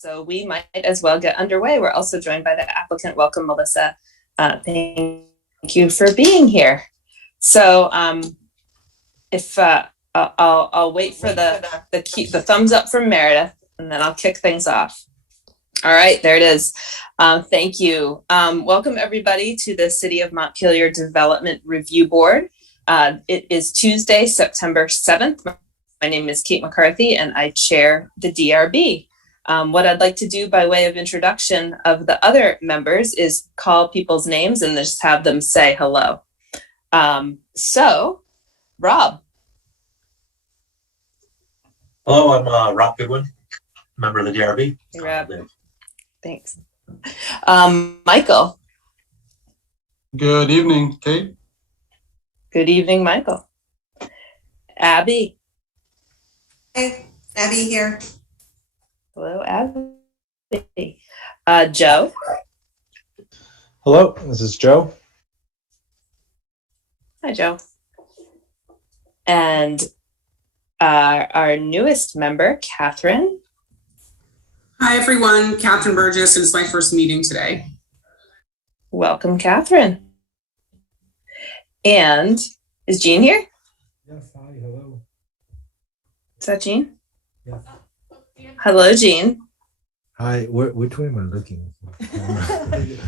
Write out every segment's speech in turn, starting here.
So we might as well get underway. We're also joined by the applicant. Welcome, Melissa. Thank you for being here. So if I'll wait for the thumbs up from Meredith, and then I'll kick things off. All right, there it is. Thank you. Welcome everybody to the City of Montpelier Development Review Board. It is Tuesday, September 7th. My name is Kate McCarthy and I chair the DRB. What I'd like to do by way of introduction of the other members is call people's names and just have them say hello. So, Rob. Hello, I'm Rob Goodwin, member of the DRB. Hey, Rob. Thanks. Michael. Good evening, Kate. Good evening, Michael. Abby. Hey, Abby here. Hello, Abby. Joe. Hello, this is Joe. Hi, Joe. And our newest member, Catherine. Hi, everyone. Catherine Burgess. It's my first meeting today. Welcome, Catherine. And is Jean here? Yes, hi, hello. Is that Jean? Yes. Hello, Jean. Hi, which way am I looking?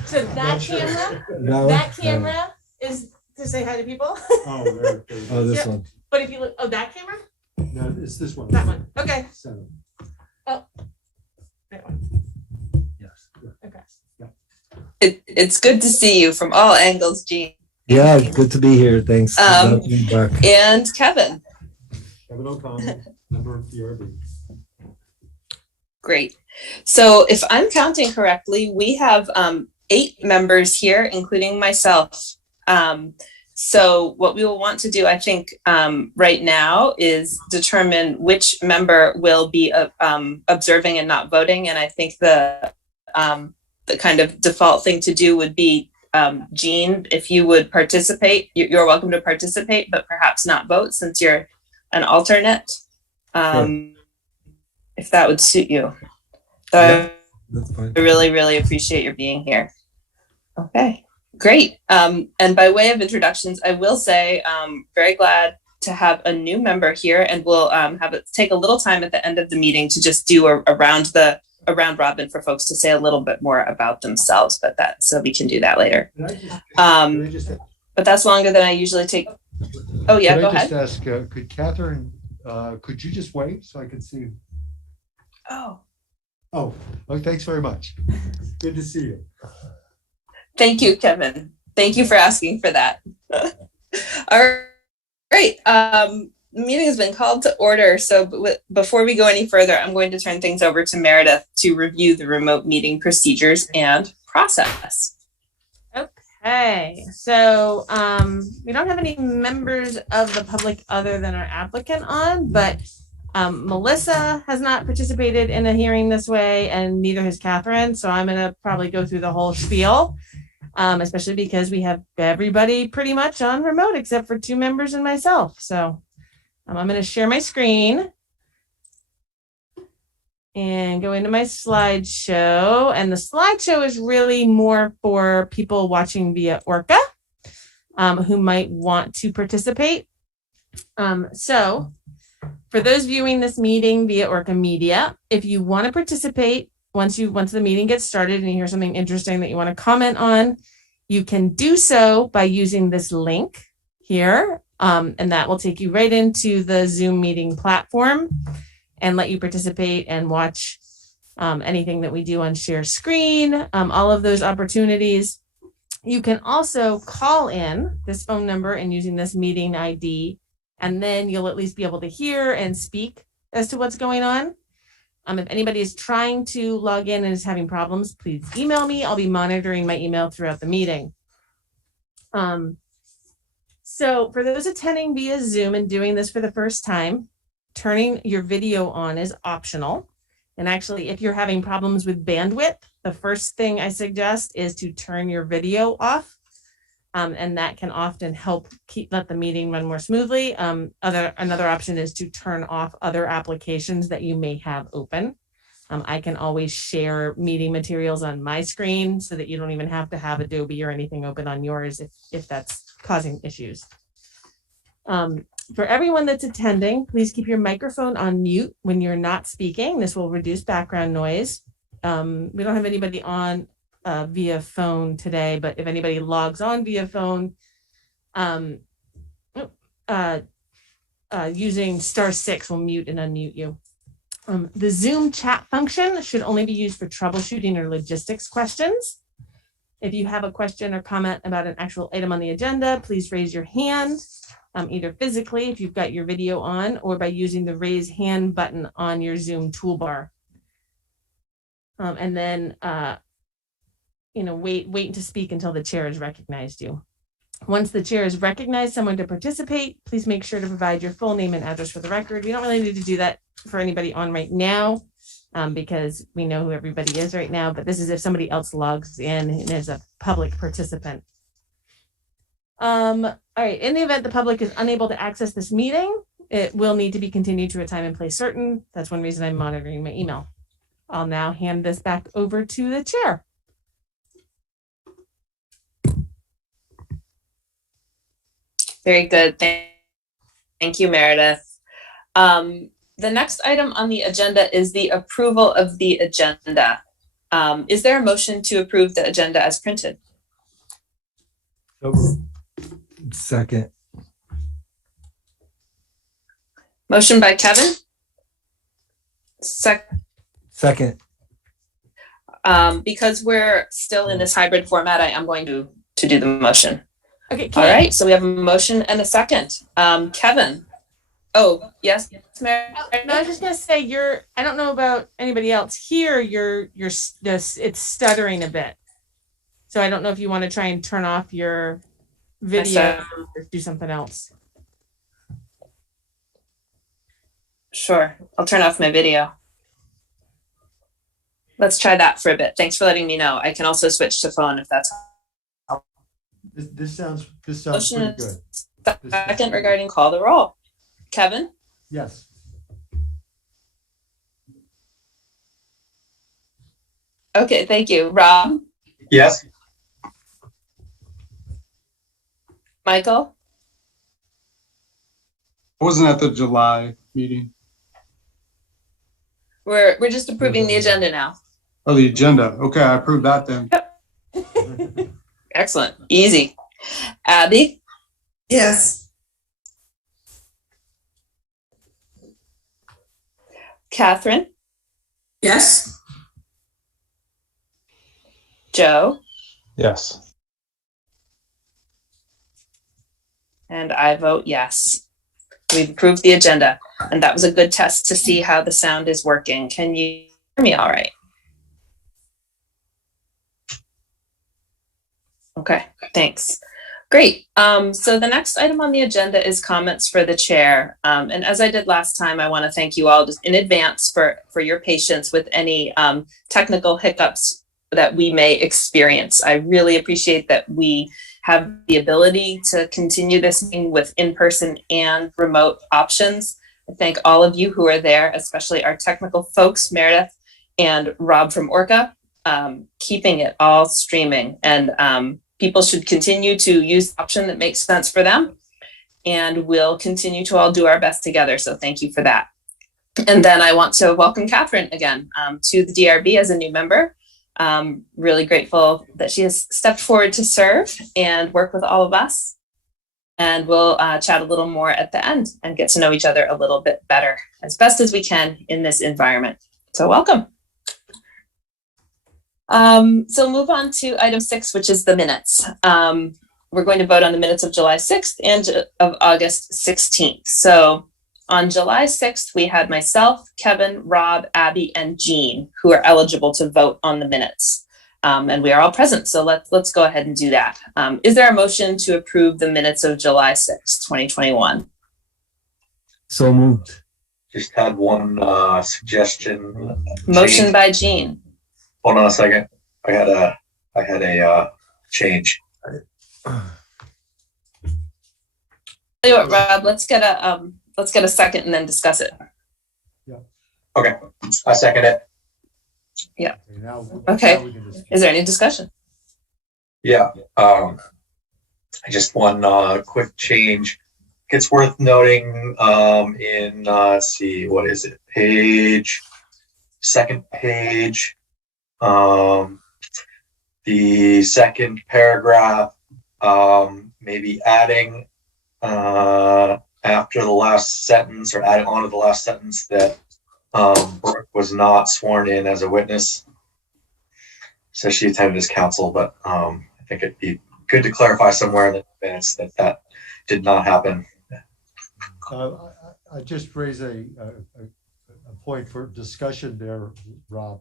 So that camera, No, that camera is to say hi to people. Oh, there. Oh, this Yep. one. But if you look, oh, that camera? No, it's this one. That one. Okay. So, Oh, that one. yes. Okay. It's good to see you from all angles, Jean. Yeah, good to be here. Thanks. Back. And Kevin. Kevin O'Connell, member of DRB. Great. So if I'm counting correctly, we have 8 members here, including myself. So what we will want to do, I think, right now is determine which member will be observing and not voting. And I think the kind of default thing to do would be Jean, if you would participate, you're welcome to participate, but perhaps not vote since you're an alternate. Sure. If that would suit you. So Yeah, that's fine. I really, really appreciate your being here. Okay, great. And by way of introductions, I will say very glad to have a new member here, and we'll have it take a little time at the end of the meeting to just do a round robin for folks to say a little bit more about themselves, so we can do that later. But that's longer than I usually take. Oh yeah, go ahead. Could I just ask, could Catherine, could you just wait so I can see? Oh, thanks very much. Good to see you. Thank you, Kevin. Thank you for asking for that. All right. The meeting has been called to order. So before we go any further, I'm going to turn things over to Meredith to review the remote meeting procedures and process. Okay. So we don't have any members of the public other than our applicant on, but Melissa has not participated in a hearing this way, and neither has Catherine. So I'm going to probably go through the whole spiel, especially because we have everybody pretty much on remote except for 2 members and myself. So I'm going to share my screen and go into my slideshow. And the slideshow is really more for people watching via ORCA who might want to participate. So for those viewing this meeting via ORCA Media, if you want to participate, once the meeting gets started and you hear something interesting that you want to comment on, you can do so by using this link here. And that will take you right into the Zoom meeting platform and let you participate and watch anything that we do on share screen, all of those opportunities. You can also call in this phone number and using this meeting ID, and then you'll at least be able to hear and speak as to what's going on. If anybody is trying to log in and is having problems, please email me. I'll be monitoring my email throughout the meeting. So for those attending via Zoom and doing this for the first time, turning your video on is optional. And actually, if you're having problems with bandwidth, the first thing I suggest is to turn your video off. And that can often help let the meeting run more smoothly. Another option is to turn off other applications that you may have open. I can always share meeting materials on my screen so that you don't even have to have Adobe or anything open on yours if that's causing issues. For everyone that's attending, please keep your microphone on mute when you're not speaking. This will reduce background noise. We don't have anybody on via phone today, but if anybody logs on via phone, using *6 will mute and unmute you. The Zoom chat function should only be used for troubleshooting or logistics questions. If you have a question or comment about an actual item on the agenda, please raise your hand, either physically if you've got your video on, or by using the raise hand button on your Zoom toolbar. And then, wait to speak until the chair has recognized you. Once the chair has recognized someone to participate, please make sure to provide your full name and address for the record. We don't really need to do that for anybody on right now, because we know who everybody is right now, but this is if somebody else logs in and is a public participant. All right, in the event the public is unable to access this meeting, it will need to be continued to a time and place certain. That's one reason I'm monitoring my email. I'll now hand this back over to the chair. Very good. Thank you, Meredith. The next item on the agenda is the approval of the agenda. Is there a motion to approve the agenda as printed? Second. Motion by Kevin. Second. Because we're still in this hybrid format, I am going to do the motion. Okay. All right, so we have a motion and a second. Kevin. Oh, yes, Mary. No, I was just gonna say I don't know about anybody else here. It's stuttering a bit. So I don't know if you want to try and turn off your video or do something else. Sure, I'll turn off my video. Let's try that for a bit. Thanks for letting me know. I can also switch to phone if that's. This sounds Motion pretty good. second regarding call the roll. Kevin? Yes. Okay, thank you. Rob? Yes. Michael? I wasn't at the July meeting. We're just approving the agenda now. Oh, the agenda. Okay, I approved that then. Excellent. Easy. Abby? Yes. Catherine? Yes. Joe? Yes. And I vote yes. We've approved the agenda, and that was a good test to see how the sound is working. Can you hear me all right? Okay, thanks. Great. So the next item on the agenda is comments for the chair. And as I did last time, I want to thank you all just in advance for your patience with any technical hiccups that we may experience. I really appreciate that we have the ability to continue this meeting with in-person and remote options. I thank all of you who are there, especially our technical folks, Meredith and Rob from ORCA, keeping it all streaming. And people should continue to use the option that makes sense for them. And we'll continue to all do our best together. So thank you for that. And then I want to welcome Catherine again to the DRB as a new member. Really grateful that she has stepped forward to serve and work with all of us. And we'll chat a little more at the end and get to know each other a little bit better as best as we can in this environment. So welcome. So move on to item 6, which is the minutes. We're going to vote on the minutes of July 6th and of August 16th. So on July 6th, we had myself, Kevin, Rob, Abby, and Jean, who are eligible to vote on the minutes. And we are all present, so let's go ahead and do that. Is there a motion to approve the minutes of July 6th, 2021? So moved. Just had one suggestion. Motion Change. by Jean. Hold on a second. I had a change. Tell you what, Rob, let's get a second and then discuss it. Okay, I second it. Yeah. Okay. Okay. Is there any discussion? Yeah. Just one quick change. It's worth noting in let's see, what is it? Second page, the second paragraph, maybe adding after the last sentence or adding on to the last sentence that Brooke was not sworn in as a witness. So she attended as counsel, but I think it'd be good to clarify somewhere in the minutes that that did not happen. I just raise a point for discussion there, Rob.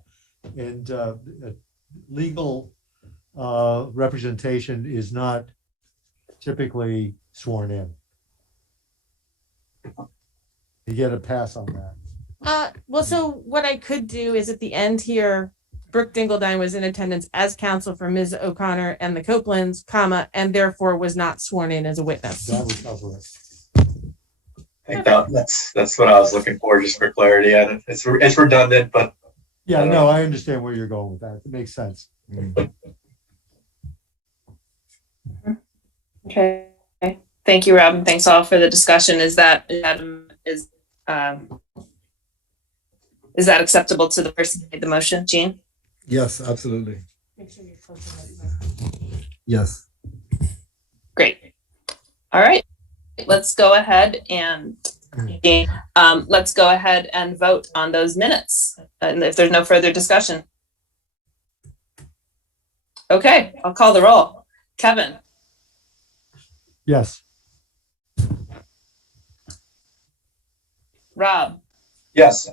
And legal representation is not typically sworn in. You get a pass on that. Well, so what I could do is at the end here, Brooke Dingledine was in attendance as counsel for Ms. O'Connor and the Copelands, comma, and therefore was not sworn in as a witness. That would cover it. I think that's what I was looking for, just for clarity. And it's redundant, but Yeah, no, I understand where you're going with that. It makes sense. Okay. Thank you, Rob, and thanks all for the discussion. Is that acceptable to the person who made the motion, Jean? Yes, absolutely. Yes. Great. All right. Let's go ahead and vote on those minutes. And if there's no further discussion. Okay, I'll call the roll. Kevin, Yes. Rob, yes.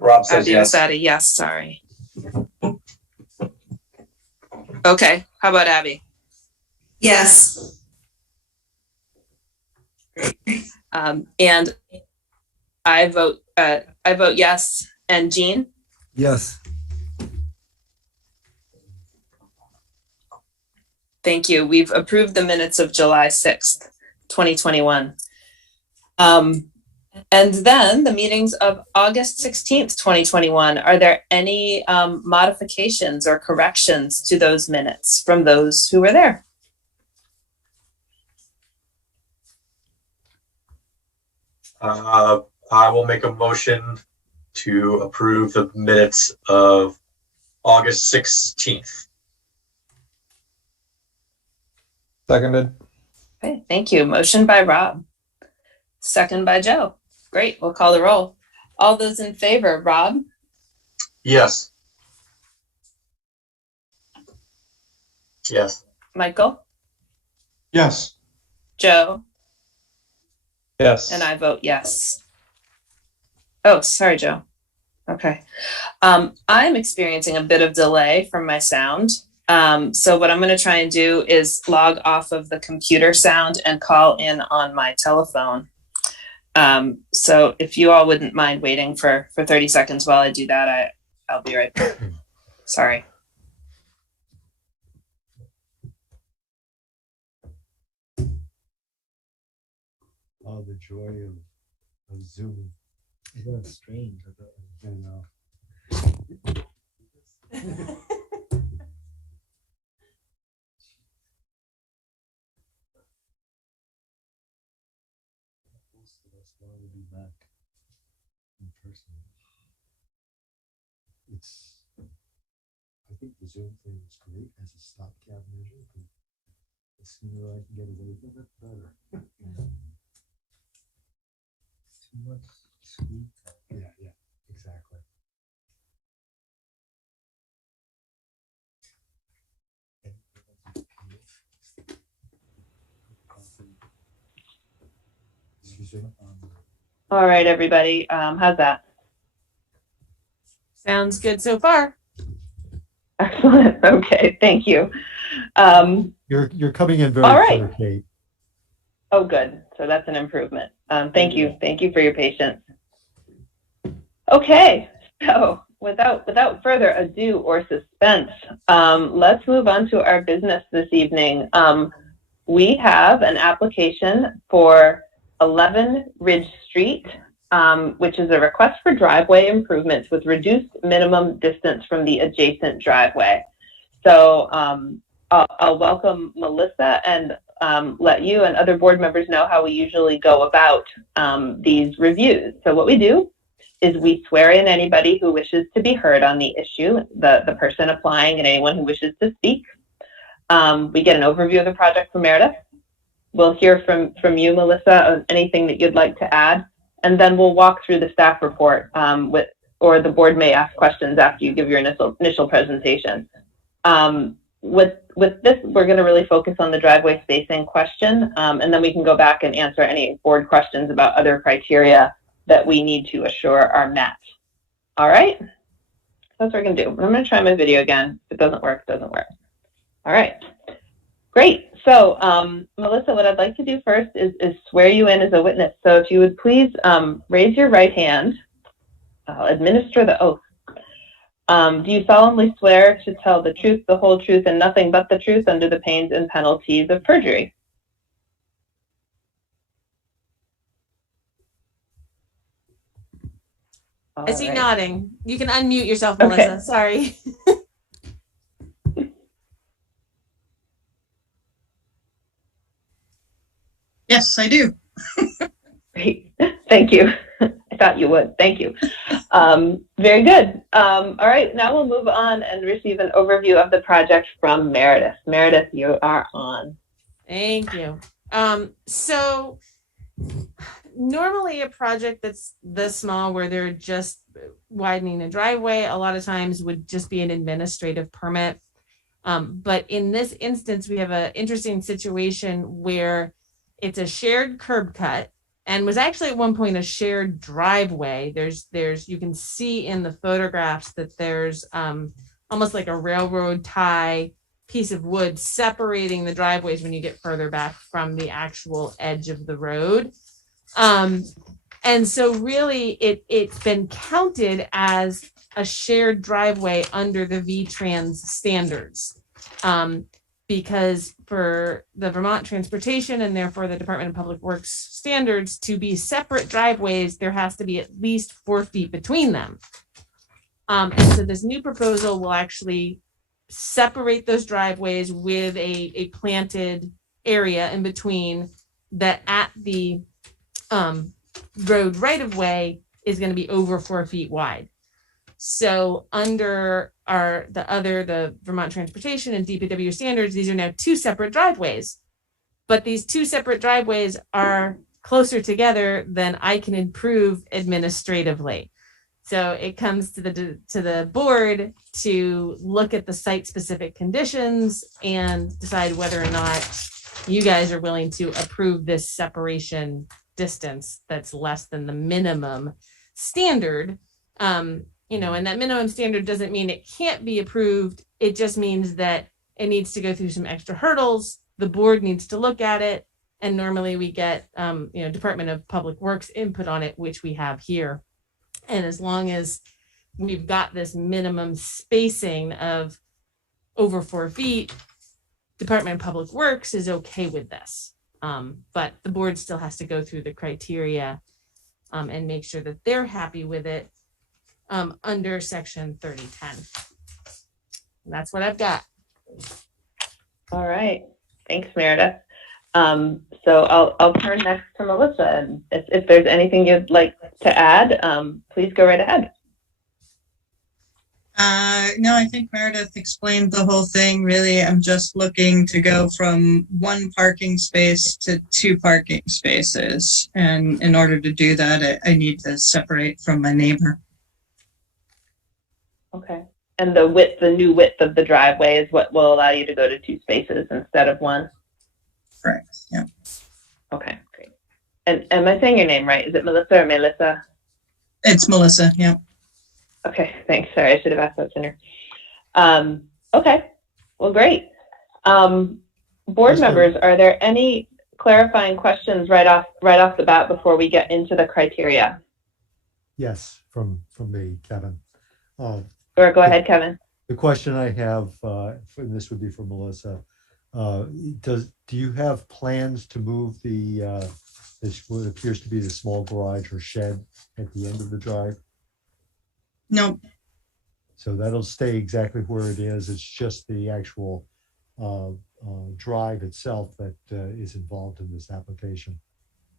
Rob says Abby yes. Rosati, yes, sorry. Okay, how about Abby? Yes. And I vote yes. And Jean? Yes. Thank you. We've approved the minutes of July 6th, 2021. And then the meetings of August 16th, 2021. Are there any modifications or corrections to those minutes from those who were there? I will make a motion to approve the minutes of August 16th. Seconded. Okay, thank you. Motion by Rob. Second by Joe. Great, we'll call the roll. All those in favor, Rob, Yes. Yes. Michael, Yes. Joe, Yes. and I vote yes. Oh, sorry, Joe. Okay. I'm experiencing a bit of delay from my sound. So what I'm going to try and do is log off of the computer sound and call in on my telephone. So if you all wouldn't mind waiting for 30 seconds while I do that, I'll be right back. Sorry. Oh, the joy of Zoom. That's strange. I know. Most of us want to be back in person. I think the Zoom thing is great as a stopgap measure. The sooner I can get away from it, better. Too much sweet. Yeah, exactly. Excuse me. All right, everybody. How's that? Sounds good so far. Excellent. Okay, thank you. You're coming in very All right. clear, Kate. Oh, good. So that's an improvement. Thank you. Thank you for your patience. Okay, so without further ado or suspense, let's move on to our business this evening. We have an application for 11 Ridge Street, which is a request for driveway improvements with reduced minimum distance from the adjacent driveway. So I'll welcome Melissa and let you and other board members know how we usually go about these reviews. So what we do is we swear in anybody who wishes to be heard on the issue, the person applying and anyone who wishes to speak. We get an overview of the project from Meredith. We'll hear from you, Melissa, on anything that you'd like to add, and then we'll walk through the staff report or the board may ask questions after you give your initial presentation. With this, we're going to really focus on the driveway spacing question, and then we can go back and answer any board questions about other criteria that we need to assure are met. All right, that's what we're going to do. I'm going to try my video again. If it doesn't work, it doesn't work. All right, great. So Melissa, what I'd like to do first is swear you in as a witness. So if you would please raise your right hand, I'll administer the oath. Do you solemnly swear to tell the truth, the whole truth, and nothing but the truth under the pains and penalties of perjury? I see nodding. You can unmute yourself, Okay. Melissa. Sorry. Yes, I do. Great. Thank you. I thought you would. Thank you. Very good. All right, now we'll move on and receive an overview of the project from Meredith. Meredith, you are on. Thank you. So normally a project that's this small where they're just widening a driveway, a lot of times would just be an administrative permit. But in this instance, we have an interesting situation where it's a shared curb cut and was actually at one point a shared driveway. You can see in the photographs that there's almost like a railroad tie piece of wood separating the driveways when you get further back from the actual edge of the road. And so really it's been counted as a shared driveway under the V-Trans standards. Because for the Vermont Transportation and therefore the Department of Public Works standards to be separate driveways, there has to be at least 4 feet between them. And so this new proposal will actually separate those driveways with a planted area in between that at the road right of way is going to be over 4 feet wide. So under the Vermont Transportation and DPW standards, these are now 2 separate driveways, but these 2 separate driveways are closer together than I can improve administratively. So it comes to the board to look at the site specific conditions and decide whether or not you guys are willing to approve this separation distance that's less than the minimum standard. And that minimum standard doesn't mean it can't be approved. It just means that it needs to go through some extra hurdles. The board needs to look at it. And normally we get, Department of Public Works input on it, which we have here. And as long as we've got this minimum spacing of over 4 feet, Department of Public Works is okay with this. But the board still has to go through the criteria and make sure that they're happy with it. Under section 3010. And that's what I've got. All right. Thanks, Meredith. So I'll turn next to Melissa, and if there's anything you'd like to add, please go right ahead. No, I think Meredith explained the whole thing. Really, I'm just looking to go from 1 parking space to 2 parking spaces. And in order to do that, I need to separate from my neighbor. Okay. And the new width of the driveway is what will allow you to go to 2 spaces instead of 1? Correct. Yeah. Okay, great. And am I saying your name right? Is it Melissa or Melissa? It's Melissa. Yeah. Okay, thanks. Sorry, I should have asked that sooner. Okay, well, great. Board members, are there any clarifying questions right off the bat before we get into the criteria? Yes, from me, Kevin. Or go ahead, Kevin. The question I have, and this would be for Melissa, do you have plans to move this what appears to be the small garage or shed at the end of the drive? No, So that'll stay exactly where it is. It's just the actual drive itself that is involved in this application.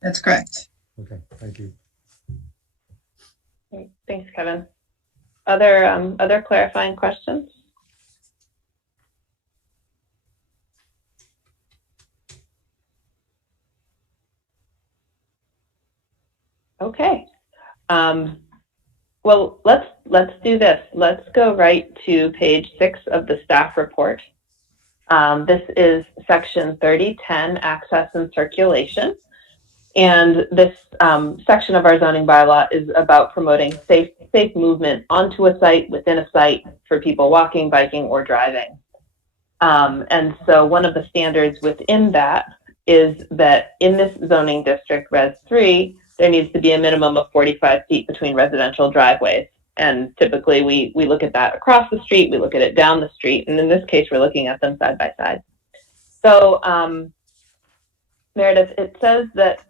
that's correct. Okay, thank you. Great. Thanks, Kevin. Other clarifying questions? Okay. Well, let's do this. Let's go right to page 6 of the staff report. This is section 3010, access and circulation. And this section of our zoning bylaw is about promoting safe movement onto a site, within a site, for people walking, biking, or driving. And so one of the standards within that is that in this zoning district, Res 3, there needs to be a minimum of 45 feet between residential driveways. And typically we look at that across the street, we look at it down the street, and in this case, we're looking at them side by side. So, Meredith, it says that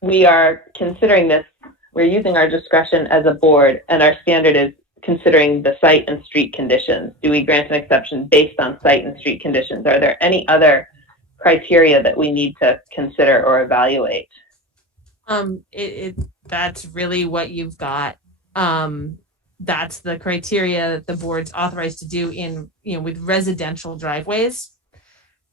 we are considering this, we're using our discretion as a board, and our standard is considering the site and street conditions. Do we grant an exception based on site and street conditions? Are there any other criteria that we need to consider or evaluate? That's really what you've got. That's the criteria that the board's authorized to do in, with residential driveways.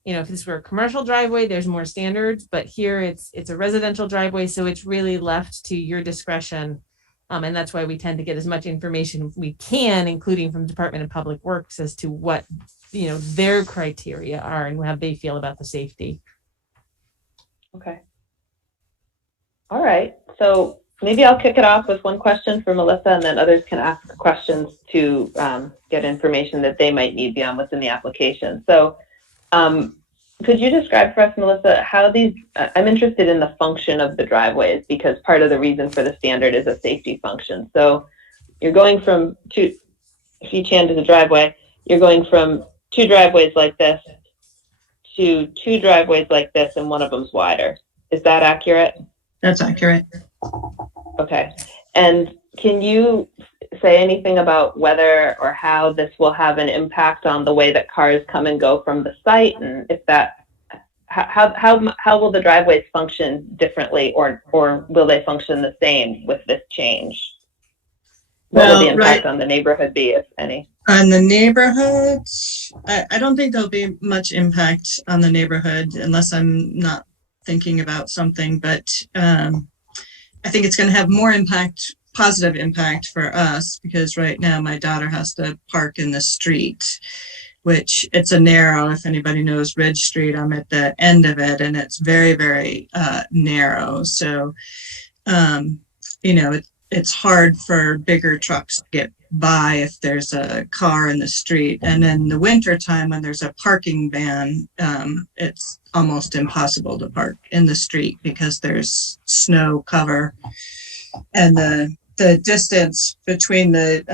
If this were a commercial driveway, there's more standards, but here it's a residential driveway, so it's really left to your discretion. And that's why we tend to get as much information we can, including from Department of Public Works, as to what, their criteria are and how they feel about the safety. Okay. All right. So maybe I'll kick it off with one question for Melissa, and then others can ask questions to get information that they might need beyond what's in the application. So could you describe for us, Melissa, how I'm interested in the function of the driveways, because part of the reason for the standard is a safety function. So you're going from if each hand is a driveway, you're going from 2 driveways like this to 2 driveways like this, and one of them's wider. Is that accurate? That's accurate. Okay. And can you say anything about whether or how this will have an impact on the way that cars come and go from the site, and if that, how will the driveways function differently, or will they function the same with this change? What will the impact on the neighborhood be, if any? On the neighborhood, I don't think there'll be much impact on the neighborhood unless I'm not thinking about something, but I think it's going to have more impact, positive impact for us, because right now my daughter has to park in the street, which it's a narrow, if anybody knows Ridge Street, I'm at the end of it, and it's very, very narrow. So, it's hard for bigger trucks to get by if there's a car in the street. And in the winter time, when there's a parking ban, it's almost impossible to park in the street because there's snow cover, and the distance between the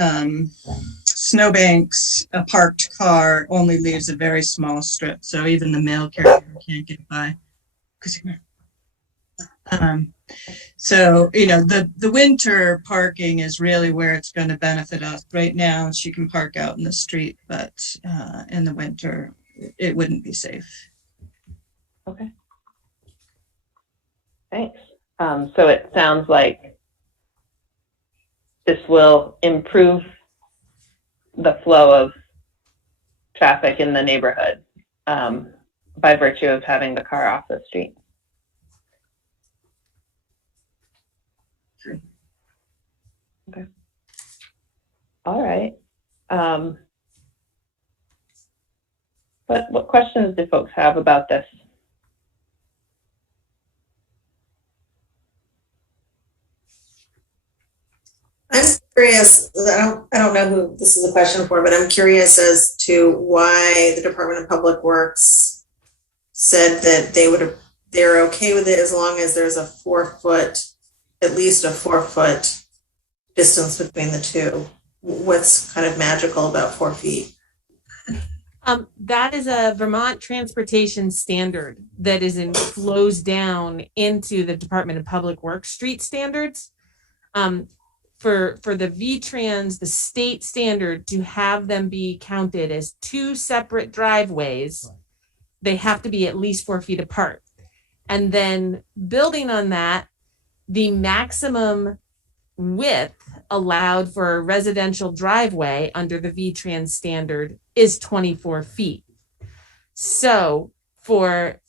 snowbanks, a parked car only leaves a very small strip, so even the mail carrier can't get by. So, the winter parking is really where it's going to benefit us. Right now, she can park out in the street, but in the winter, it wouldn't be safe. Okay. Thanks. So it sounds like this will improve the flow of traffic in the neighborhood by virtue of having the car off the street. Okay. All right. What questions do folks have about this? I'm curious, I don't know who this is a question for, but I'm curious as to why the Department of Public Works said that they're okay with it as long as there's at least a 4 foot distance between the two? What's kind of magical about 4 feet? That is a Vermont transportation standard that flows down into the Department of Public Works street standards. For the VTrans, the state standard, to have them be counted as two separate driveways, they have to be at least 4 feet apart. And then building on that, the maximum width allowed for a residential driveway under the VTrans standard is 24 feet. So for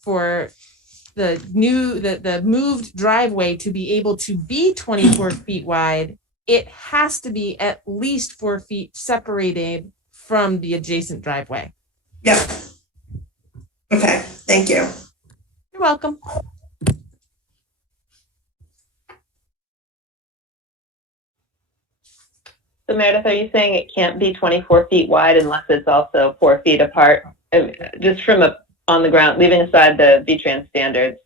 the moved driveway to be able to be 24 feet wide, it has to be at least 4 feet separated from the adjacent driveway. Yep. Okay, thank you. You're welcome. So Meredith, are you saying it can't be 24 feet wide unless it's also 4 feet apart? Just from on the ground, leaving aside the VTrans standards,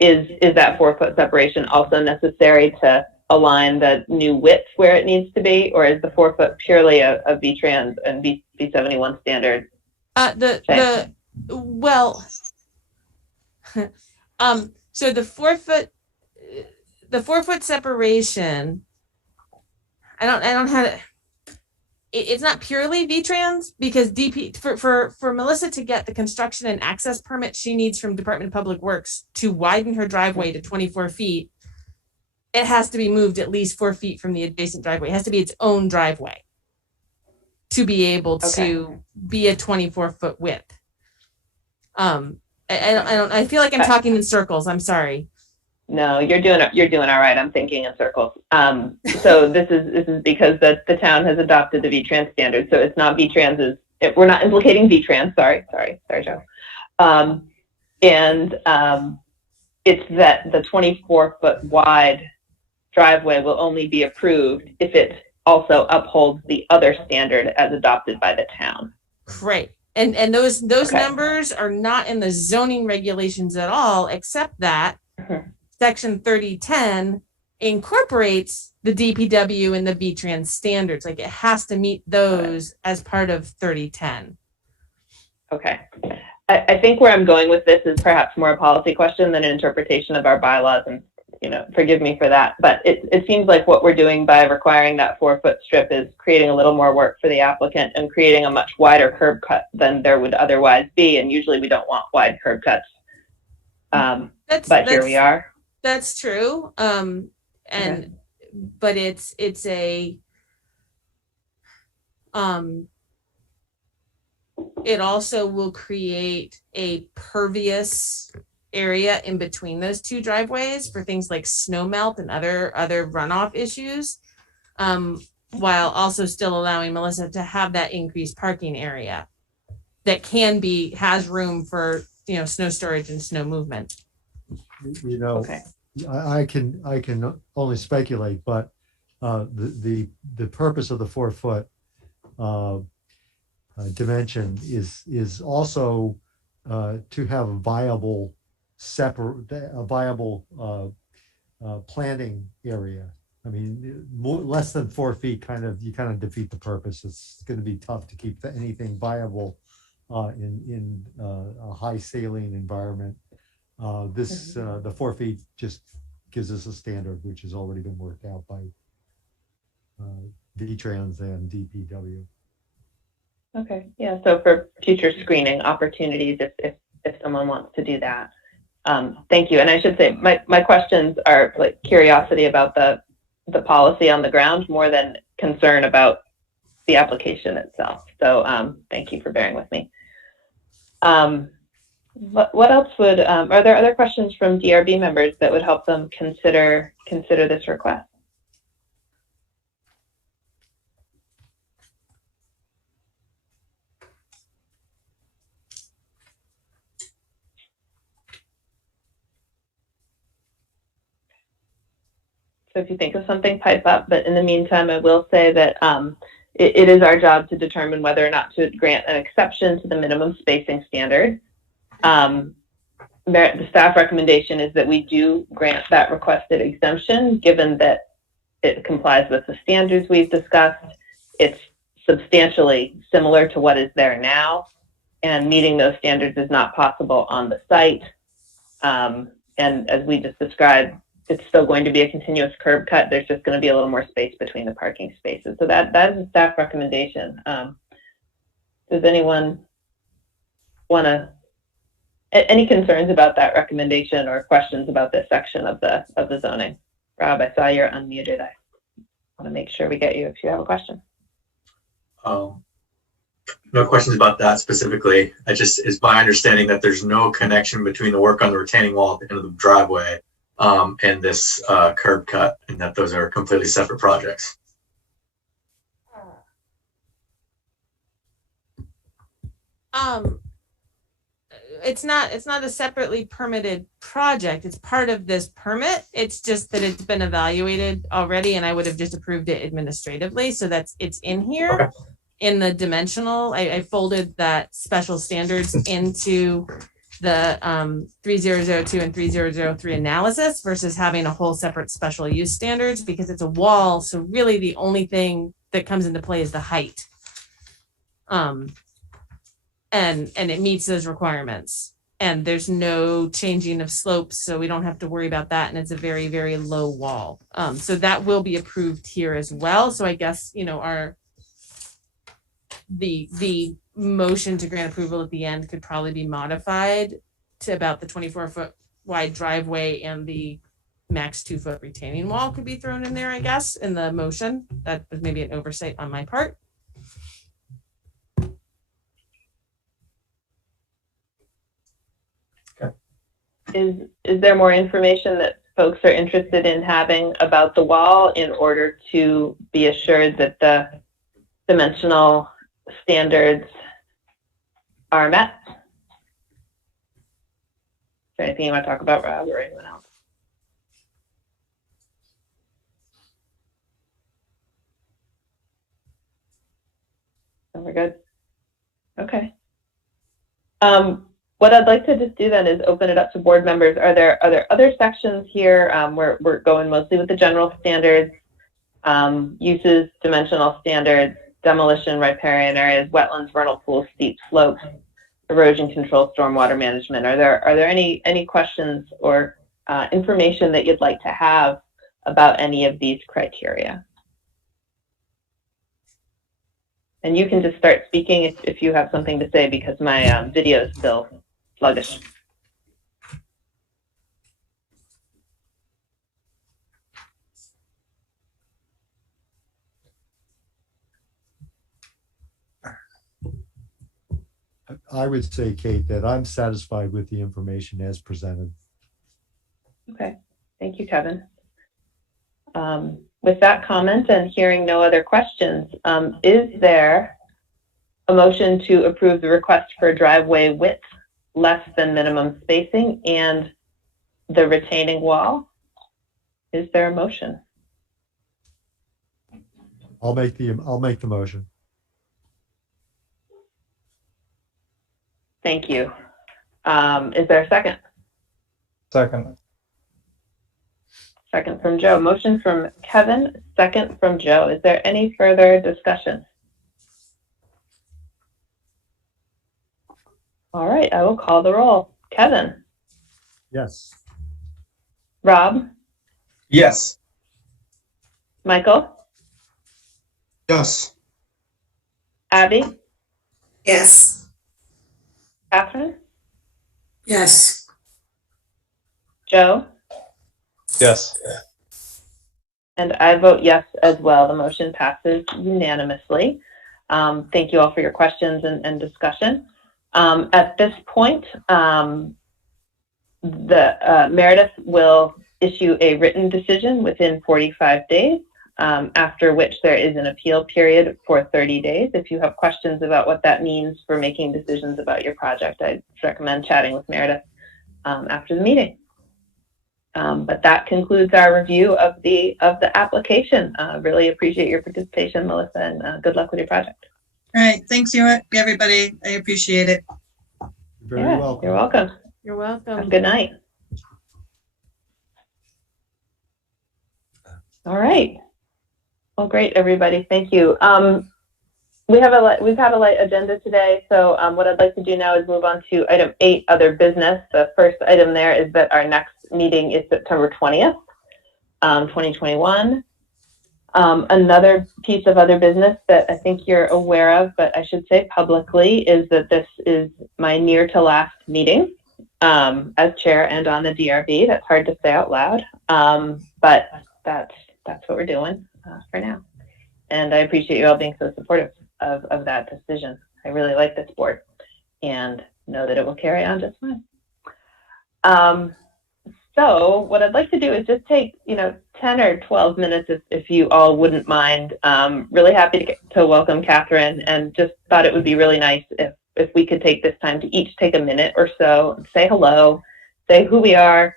is that 4 foot separation also necessary to align the new width where it needs to be, or is the 4 foot purely a VTrans and B71 standard? So the 4 foot separation, I don't have it. It's not purely VTrans, because DP for Melissa to get the construction and access permit she needs from Department of Public Works to widen her driveway to 24 feet, it has to be moved at least 4 feet from the adjacent driveway. It has to be its own driveway to be able to be a 24-foot width. I feel like I'm talking in circles. I'm sorry. No, you're doing all right. I'm thinking in circles. So this is because the town has adopted the VTrans standard. So it's not VTrans we're not implicating VTrans. Sorry, Joe. It's that the 24 foot wide driveway will only be approved if it also upholds the other standard as adopted by the town. Great. And those numbers are not in the zoning regulations at all, except that Section 3010 incorporates the DPW and the VTrans standards. Like, it has to meet those as part of 3010. Okay. I think where I'm going with this is perhaps more a policy question than an interpretation of our bylaws, and forgive me for that. But it seems like what we're doing by requiring that 4 foot strip is creating a little more work for the applicant and creating a much wider curb cut than there would otherwise be. And usually we don't want wide curb cuts. But here we are. That's true. But it's it also will create a pervious area in between those two driveways for things like snow melt and other runoff issues, while also still allowing Melissa to have that increased parking area that has room for snow storage and snow movement. I can only speculate, but the purpose of the 4 foot dimension is also to have a viable planting area. I mean, less than 4 feet you kind of defeat the purpose. It's going to be tough to keep anything viable in a high saline environment. The 4 feet just gives us a standard which has already been worked out by VTrans and DPW. Okay, yeah. So for future screening opportunities, if someone wants to do that, thank you. And I should say my questions are like curiosity about the policy on the ground more than concern about the application itself. So thank you for bearing with me. What else are there other questions from DRB members that would help them consider this request? So if you think of something, pipe up. But in the meantime, I will say that it is our job to determine whether or not to grant an exception to the minimum spacing standard. The staff recommendation is that we do grant that requested exemption, given that it complies with the standards we've discussed. It's substantially similar to what is there now, and meeting those standards is not possible on the site. And as we just described, it's still going to be a continuous curb cut. There's just going to be a little more space between the parking spaces. So that is a staff recommendation. Does anyone want to, any concerns about that recommendation or questions about this section of the zoning? Rob, I saw you're unmuted. I want to make sure we get you if you have a question. No questions about that specifically. It's my understanding that there's no connection between the work on the retaining wall at the end of the driveway and this curb cut, and that those are completely separate projects. It's not a separately permitted project. It's part of this permit. It's just that it's been evaluated already, and I would have just approved it administratively. So it's in here. Okay. In the dimensional, I folded that special standards into the 3002 and 3003 analysis versus having a whole separate special use standards, because it's a wall. So really the only thing that comes into play is the height. And it meets those requirements, and there's no changing of slopes, so we don't have to worry about that. And it's a very, very low wall. So that will be approved here as well. So I guess, the motion to grant approval at the end could probably be modified to about the 24-foot wide driveway, and the max 2-foot retaining wall could be thrown in there, I guess, in the motion. That was maybe an oversight on my part. Is there more information that folks are interested in having about the wall in order to be assured that the dimensional standards are met? Is there anything you want to talk about, Rob, or anyone else? So we're good. Okay. What I'd like to just do then is open it up to board members. Are there other sections here where we're going mostly with the general standards, uses, dimensional standards, demolition, riparian areas, wetlands, vernal pools, steep slopes, erosion control, stormwater management? Are there any questions or information that you'd like to have about any of these criteria? And you can just start speaking if you have something to say, because my video is still sluggish. I would say, Kate, that I'm satisfied with the information as presented. Okay, thank you, Kevin. With that comment and hearing no other questions, is there a motion to approve the request for driveway width less than minimum spacing and the retaining wall? Is there a motion? I'll make the motion. Thank you. Is there a second? Second. Second from Joe. Motion from Kevin, second from Joe. Is there any further discussion? All right, I will call the roll. Kevin? Yes. Rob? Yes. Michael? Yes. Abby? Yes. Catherine? Yes. Joe? Yes. And I vote yes as well. The motion passes unanimously. Thank you all for your questions and discussion. At this point, Meredith will issue a written decision within 45 days, after which there is an appeal period for 30 days. If you have questions about what that means for making decisions about your project, I'd recommend chatting with Meredith after the meeting. But that concludes our review of the application. Really appreciate your participation, Melissa, and good luck with your project. All right. Thanks, you everybody. I appreciate it. You're very Yeah, welcome. You're welcome. You're welcome. Have a good night. All right. Well, great, everybody. Thank you. We've had a light agenda today, so what I'd like to do now is move on to item 8, other business. The first item there is that our next meeting is September 20th, 2021. Another piece of other business that I think you're aware of, but I should say publicly, is that this is my near to last meeting as chair and on the DRB. That's hard to say out loud, but that's what we're doing for now. And I appreciate you all being so supportive of that decision. I really like this board and know that it will carry on just fine. So what I'd like to do is just take, 10 or 12 minutes if you all wouldn't mind. Really happy to welcome Catherine, and just thought it would be really nice if we could take this time to each take a minute or so, say hello, say who we are.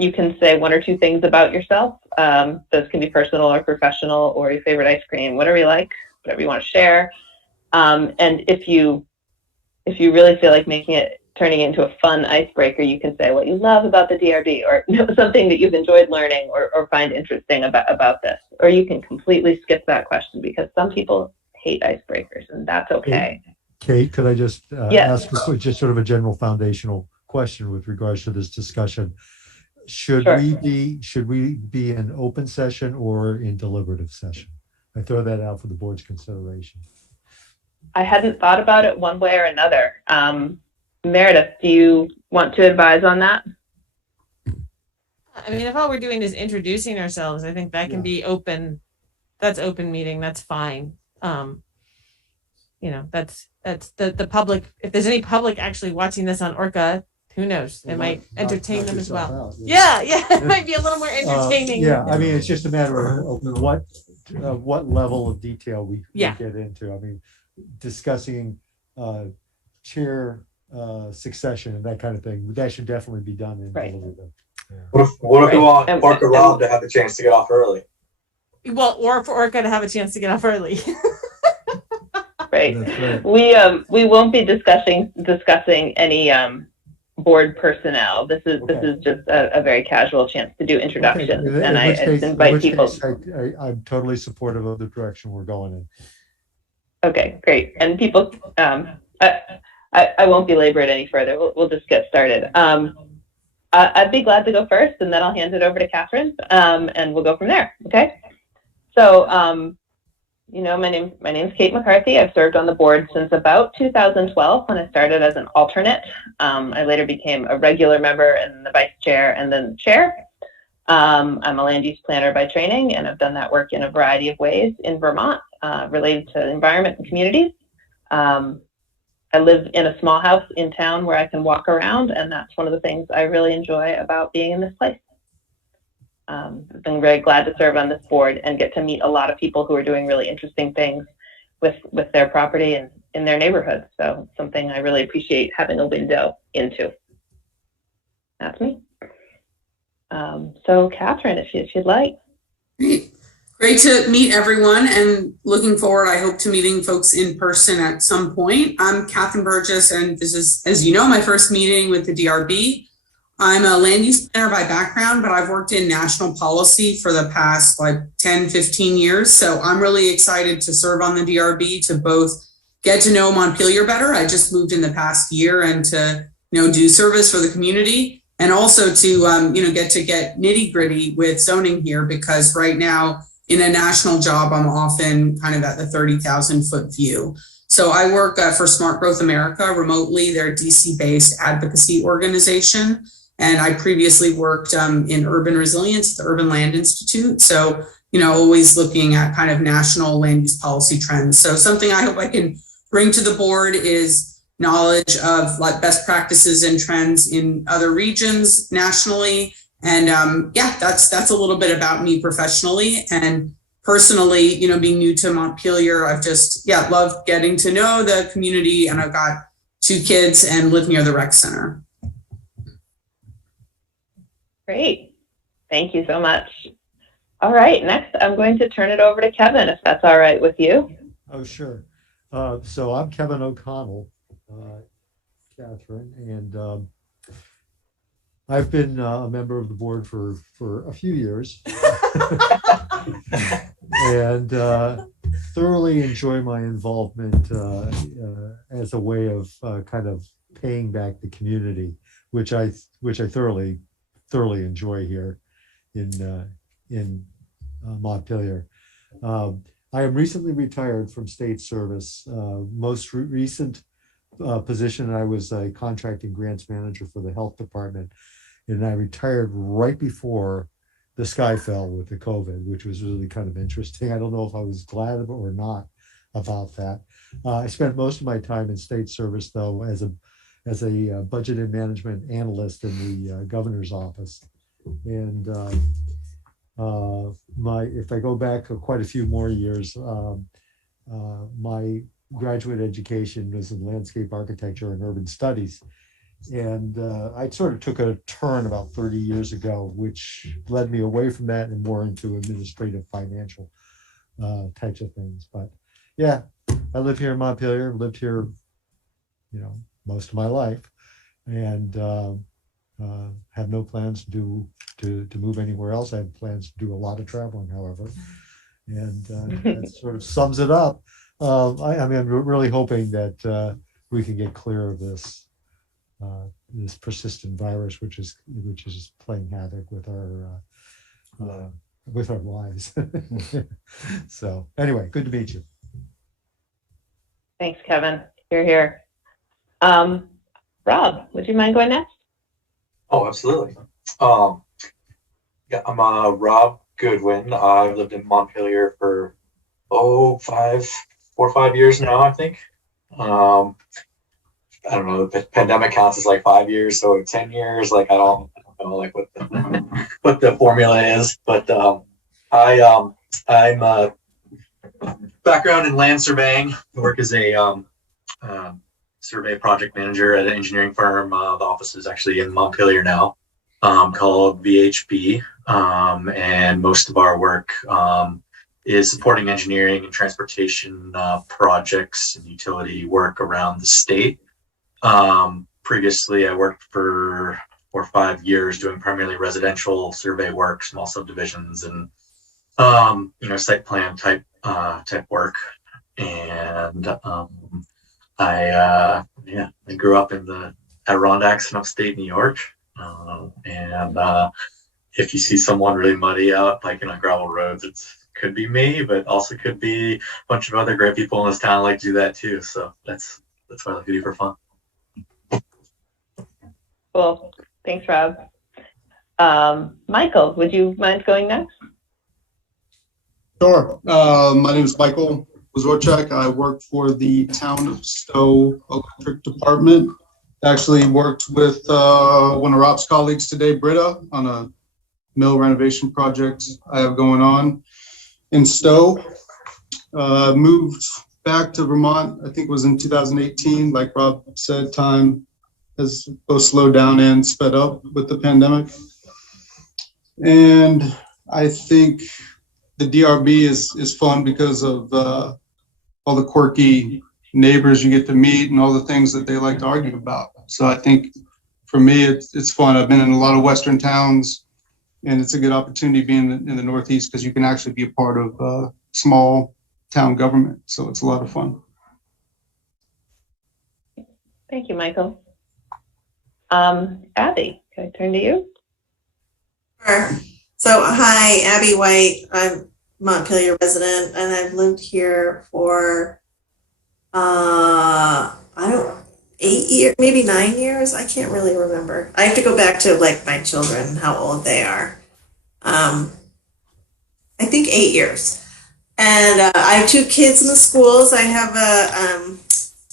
You can say 1 or 2 things about yourself. Those can be personal or professional, or your favorite ice cream, whatever you like, whatever you want to share. And if you really feel like turning it into a fun icebreaker, you can say what you love about the DRB, or something that you've enjoyed learning or find interesting about this. Or you can completely skip that question, because some people hate icebreakers, and that's okay. Kate, could I just Yes. ask just sort of a general foundational question with regards to this discussion? Should Sure. we be in open session or in deliberative session? I throw that out for the board's consideration. I hadn't thought about it one way or another. Meredith, do you want to advise on that? I mean, if all we're doing is introducing ourselves, I think that can be open. That's open meeting. That's fine. That's the public. If there's any public actually watching this on ORCA, who knows? It might entertain them as well. Yeah, it might be a little more entertaining. I mean, it's just a matter of what level of detail we get into. I mean, discussing chair succession and that kind of thing, that should definitely be done in deliberative. What if we want ORCA Rob to have the chance to get off early? Well, or for ORCA to have a chance to get off early. Right. That's right. We won't be discussing any board personnel. This is just a very casual chance to do introductions, and I invite people. I'm totally supportive of the direction we're going in. Okay, great. And people, I won't belabor it any further. We'll just get started. I'd be glad to go first, and then I'll hand it over to Catherine, and we'll go from there. Okay. So, my name's Kate McCarthy. I've served on the board since about 2012, when I started as an alternate. I later became a regular member and the vice chair and then chair. I'm a land use planner by training, and I've done that work in a variety of ways in Vermont, related to environment and communities. I live in a small house in town where I can walk around, and that's one of the things I really enjoy about being in this place. I've been very glad to serve on this board and get to meet a lot of people who are doing really interesting things with their property and in their neighborhoods. So it's something I really appreciate having a window into. That's me. So Catherine, if you'd like. Great to meet everyone, and looking forward, I hope, to meeting folks in person at some point. I'm Catherine Burgess, and this is, as you know, my first meeting with the DRB. I'm a land use planner by background, but I've worked in national policy for the past 10, 15 years. So I'm really excited to serve on the DRB, to both get to know Montpelier better. I just moved in the past year, and to, do service for the community, and also to, get nitty gritty with zoning here, because right now in a national job, I'm often kind of at the 30,000 foot view. So I work for Smart Growth America remotely. They're a DC based advocacy organization. And I previously worked in urban resilience, the Urban Land Institute. So, always looking at kind of national land use policy trends. So something I hope I can bring to the board is knowledge of best practices and trends in other regions nationally. And that's a little bit about me professionally. And personally, being new to Montpelier, I've just, loved getting to know the community. And I've got 2 kids and live near the rec center. Great. Thank you so much. All right. Next, I'm going to turn it over to Kevin, if that's all right with you. Oh, sure. So I'm Kevin O'Connell, Catherine, and I've been a member of the board for a few years. And thoroughly enjoy my involvement as a way of kind of paying back the community, which I thoroughly enjoy here in Montpelier. I am recently retired from state service. Most recent position, I was a contracting grants manager for the health department, and I retired right before the sky fell with the COVID, which was really kind of interesting. I don't know if I was glad or not about that. I spent most of my time in state service, though, as a budget and management analyst in the governor's office. And if I go back quite a few more years, my graduate education was in landscape architecture and urban studies. And I sort of took a turn about 30 years ago, which led me away from that and more into administrative financial types of things. But yeah, I live here in Montpelier, lived here, most of my life, and have no plans to move anywhere else. I have plans to do a lot of traveling, however, and that sort of sums it up. I mean, I'm really hoping that we can get clear of this persistent virus, which is playing havoc with our lives. So anyway, good to meet you. Thanks, Kevin. You're here. Rob, would you mind going next? Oh, absolutely. Yeah, I'm Rob Goodwin. I've lived in Montpelier for 4 or 5 years now, I think. I don't know, the pandemic counts as like 5 years, so 10 years, like I don't know like what the formula is, but I'm a background in land surveying. I work as a survey project manager at an engineering firm. The office is actually in Montpelier now, called VHB, and most of our work is supporting engineering and transportation projects and utility work around the state. Previously, I worked for 4 or 5 years doing primarily residential survey work, small subdivisions, and site plan type work. And I grew up in the Adirondacks in upstate New York. And if you see someone really muddy out biking on gravel roads, it could be me, but also could be a bunch of other great people in this town like to do that too. So that's what I like to do for fun. Cool. Thanks, Rob. Michael, would you mind going next? Sure. My name is Michael Wozorczak. I work for the Town of Stowe Electric Department. Actually worked with one of Rob's colleagues today, Britta, on a mill renovation project I have going on in Stowe. Moved back to Vermont, I think it was in 2018. Like Rob said, time has both slowed down and sped up with the pandemic. And I think the DRB is fun because of all the quirky neighbors you get to meet and all the things that they like to argue about. So I think for me, it's fun. I've been in a lot of Western towns, and it's a good opportunity being in the Northeast because you can actually be a part of small town government. So it's a lot of fun. Thank you, Michael. Abby, can I turn to you? Sure. So, hi, Abby White. I'm Montpelier resident, and I've lived here for 8 years, maybe 9 years. I can't really remember. I have to go back to like my children, how old they are. I think 8 years. And I have 2 kids in the schools. I have a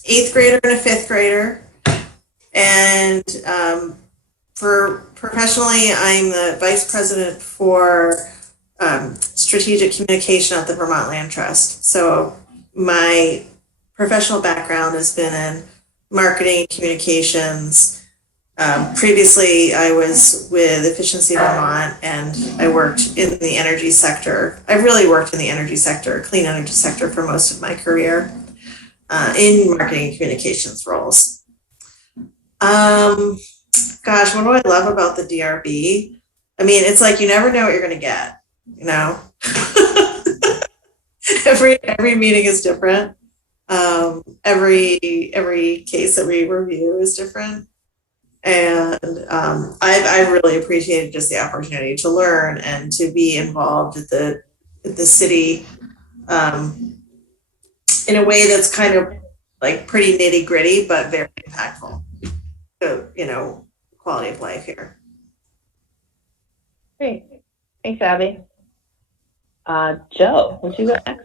8th grader and a 5th grader. And for professionally, I'm the vice president for strategic communication at the Vermont Land Trust. So my professional background has been in marketing, communications. Previously, I was with Efficiency Vermont, and I worked in the energy sector. I've really worked in the energy sector, clean energy sector, for most of my career in marketing and communications roles. gosh, what do I love about the DRB? I mean, it's like you never know what you're going to get, you know? every meeting is different. Every case that we review is different. And I've really appreciated just the opportunity to learn and to be involved at the city in a way that's kind of like pretty nitty gritty, but very impactful. So, you know, quality of life here. Great. Thanks, Abby. Joe, would you go next?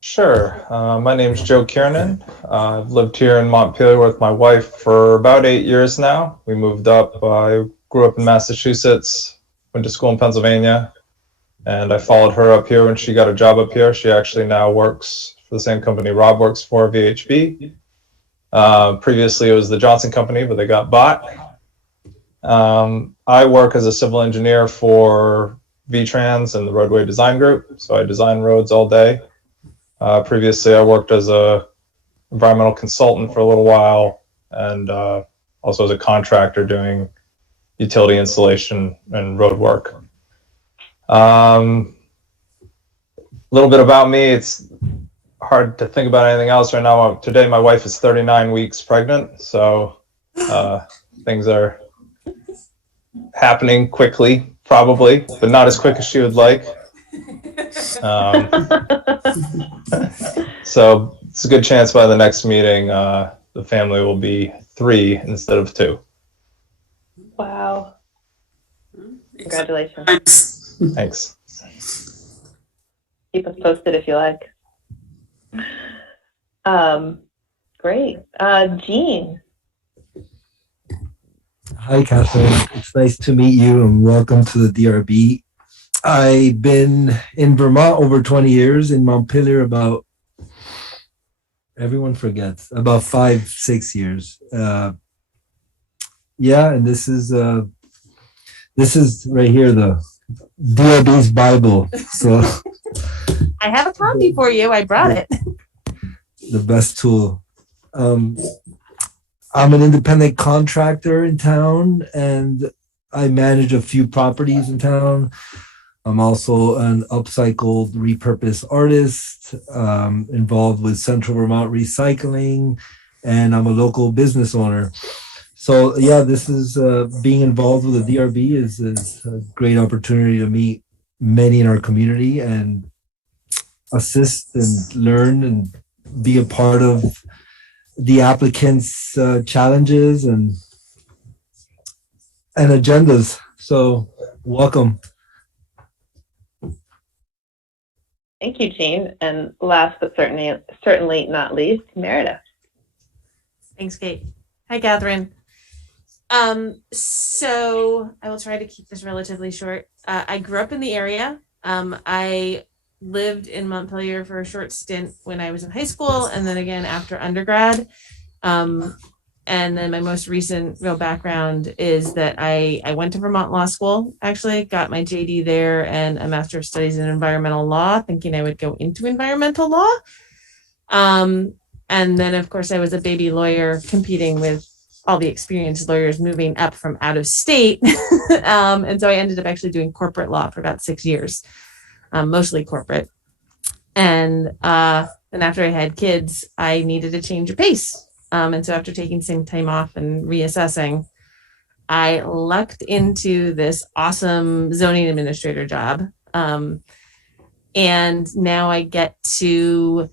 Sure. My name's Joe Kiernan. I've lived here in Montpelier with my wife for about 8 years now. We moved up. I grew up in Massachusetts, went to school in Pennsylvania, and I followed her up here when she got a job up here. She actually now works for the same company Rob works for, VHB. Previously, it was the Johnson Company, but they got bought. I work as a civil engineer for VTrans and the Roadway Design Group, so I design roads all day. Previously, I worked as a environmental consultant for a little while, and also as a contractor doing utility installation and road work. A little bit about me. It's hard to think about anything else right now. Today, my wife is 39 weeks pregnant, so things are happening quickly, probably, but not as quick as she would like. So it's a good chance by the next meeting, the family will be 3 instead of 2. Wow. Congratulations. Thanks. Keep us posted if you like. Great. Jean. Hi, Catherine. It's nice to meet you and welcome to the DRB. I've been in Vermont over 20 years, in Montpelier about, everyone forgets, about 5-6 years. Yeah, and this is right here, the DRB's Bible. So I have a copy for you. I brought it. the best tool. I'm an independent contractor in town, and I manage a few properties in town. I'm also an upcycled, repurposed artist, involved with Central Vermont Recycling, and I'm a local business owner. So yeah, this is being involved with the DRB is a great opportunity to meet many in our community and assist and learn and be a part of the applicants' challenges and agendas. So welcome. Thank you, Jean. And last but certainly not least, Meredith. Thanks, Kate. Hi, Catherine. So I will try to keep this relatively short. I grew up in the area. I lived in Montpelier for a short stint when I was in high school, and then again after undergrad. And then my most recent real background is that I went to Vermont Law School, actually got my JD there and a Master of Studies in Environmental Law, thinking I would go into environmental law. And then, of course, I was a baby lawyer competing with all the experienced lawyers moving up from out of state. And so I ended up actually doing corporate law for about 6 years, mostly corporate. And then after I had kids, I needed a change of pace. And so after taking some time off and reassessing, I lucked into this awesome zoning administrator job. And now I get to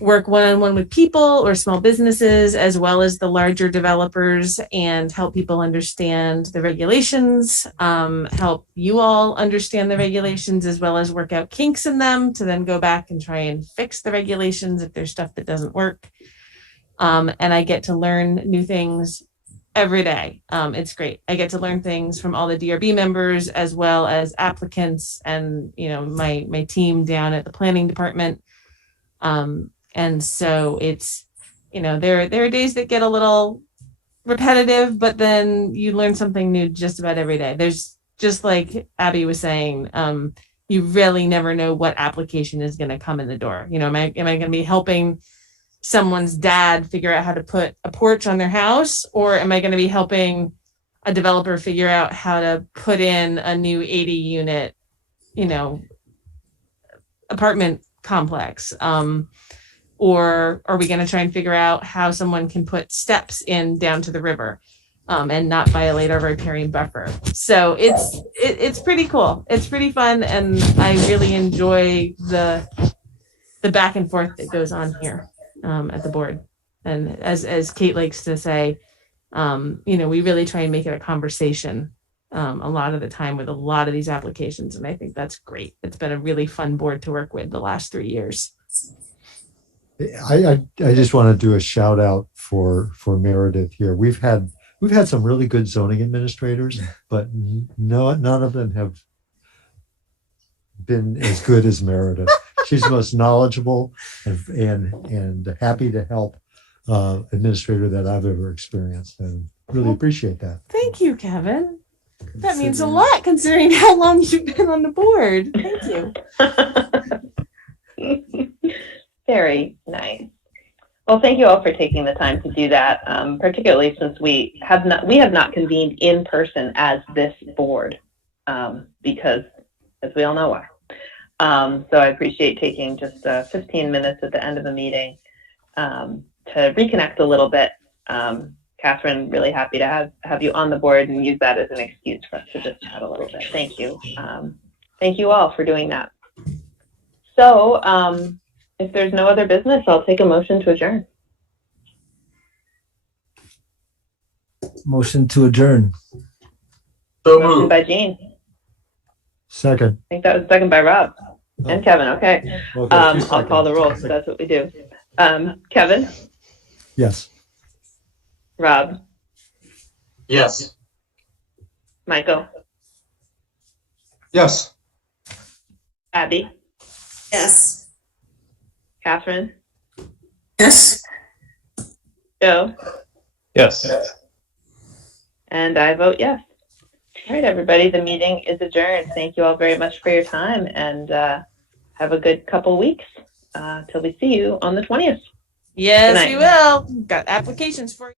work one-on-one with people or small businesses, as well as the larger developers, and help people understand the regulations, help you all understand the regulations, as well as work out kinks in them to then go back and try and fix the regulations if there's stuff that doesn't work. And I get to learn new things every day. It's great. I get to learn things from all the DRB members, as well as applicants and, my team down at the planning department. And so it's, there are days that get a little repetitive, but then you learn something new just about every day. There's, just like Abby was saying, you really never know what application is going to come in the door. Am I going to be helping someone's dad figure out how to put a porch on their house, or am I going to be helping a developer figure out how to put in a new 80 unit, apartment complex? Or are we going to try and figure out how someone can put steps in down to the river, and not violate our riparian buffer? So it's pretty cool. It's pretty fun, and I really enjoy the back and forth that goes on here at the board. And as Kate likes to say, we really try and make it a conversation a lot of the time with a lot of these applications, and I think that's great. It's been a really fun board to work with the last 3 years. I just want to do a shout out for Meredith here. We've had some really good zoning administrators, but none of them have been as good as Meredith. She's the most knowledgeable and happy to help administrator that I've ever experienced, and really appreciate that. Thank you, Kevin. That means a lot considering how long you've been on the board. Thank you. Very nice. Well, thank you all for taking the time to do that, particularly since we have not convened in person as this board, because, as we all know why. So I appreciate taking just 15 minutes at the end of the meeting to reconnect a little bit. Catherine, really happy to have you on the board and use that as an excuse for us to just chat a little bit. Thank you. Thank you all for doing that. So if there's no other business, I'll take a motion to adjourn. Motion to adjourn. So Motion moved. by Jean. Second. I think that was second by Rob and Kevin. Okay. I'll call the roll. So that's what we do. Kevin, Yes. Rob, Yes. Michael, Yes. Abby, Yes. Catherine, Yes. Joe, Yes. and I vote yes. All right, everybody, the meeting is adjourned. Thank you all very much for your time, and have a good couple weeks till we see you on the 20th. Yes, Good we night. will. Got applications for you.